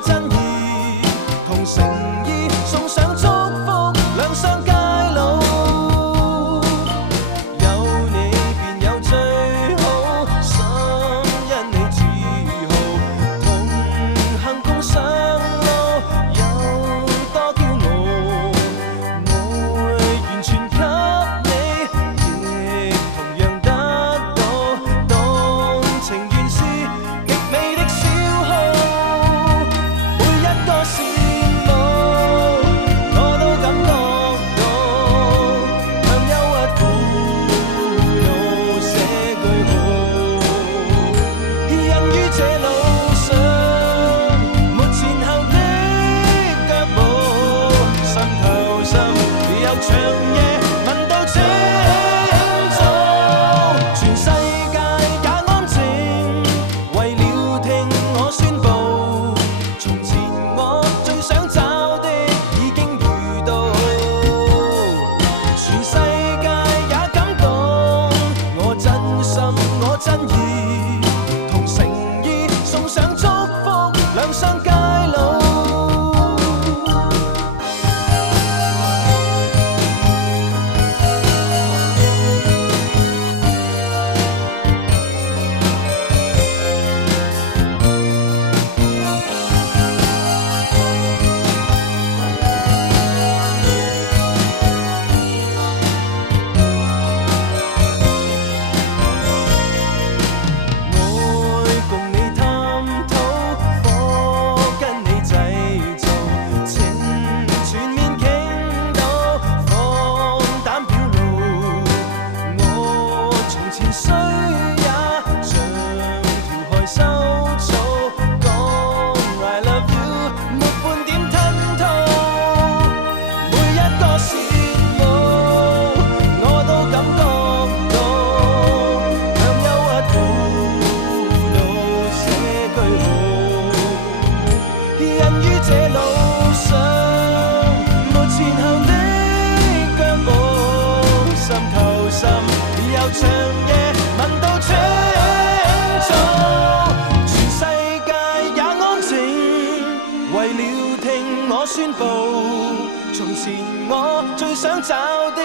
我真意同誠意送上祝福，兩相偕老。有你便有最好，心因你自豪，同行共上路，有多驕傲，愛完全給你，亦同樣得到。動情原是極美的消耗，每一個羨慕我都感覺到，向憂鬱苦惱寫句號。人於這路上沒前後的腳步，心頭心有長夜聞到清早，全世界也安靜，為了聽我宣佈，從前我最想找的已經遇到，全世界也感動，我真心我真意同誠意送上祝福，兩相偕老。愛共你探討，火跟你製造，情全面傾倒，放膽表露。我從前雖也像條害羞草，講 I love you 沒半點吞吐，每一個羨慕我都感覺到，向憂鬱苦惱寫句號。人於這路上沒前後的腳步，心頭心有長夜聞到清早，全世界也安靜，為了聽我宣佈，從前我最想找的